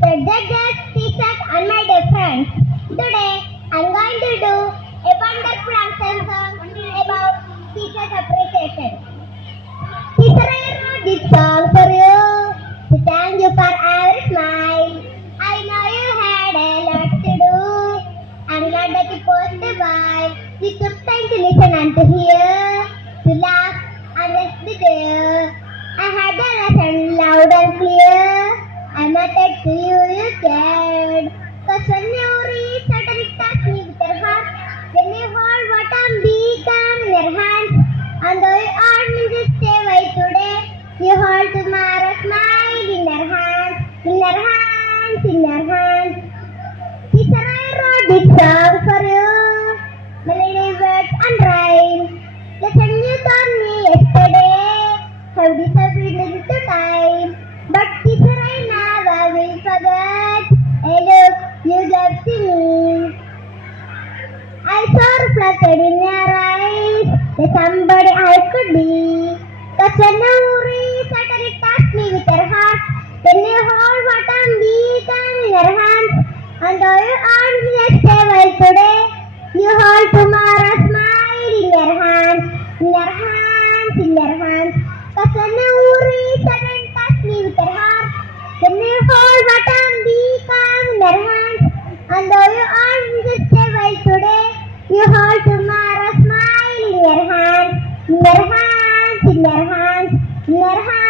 the judges, teachers, and my dear friends. Today, I'm going to do a wonderful anthem song about teachers' appreciation. Teacher, I wrote this song for you to thank you for every smile. I know you had a lot to do. I'm glad that you posted a while. You took time to listen and to hear, to laugh and just be there. I had the lesson loud and clear. I mattered to you, you cared. Cause when you reach certain it touched me with your heart. When you hold what I'm become in your hands. And though you asked me to stay away today, you hold tomorrow's smile in your hands, in your hands, in your hands. Teacher, I wrote this song for you. Melody, words and rhyme. Lesson you taught me yesterday have disappeared into time. But teacher, I never will forget a look you gave to me. I saw reflected in your eyes that somebody I could be. Cause when you reach out and it touched me with your heart, when you hold what I'm become in your hands, and though you aren't here stay well today, you hold tomorrow's smile in your hands, in your hands, in your hands. Cause when you reach out and touch me with your heart, when you hold what I'm become in your hands, and though you aren't here stay well today, you hold tomorrow's smile in your hands, in your hands, in your hands, in your hands.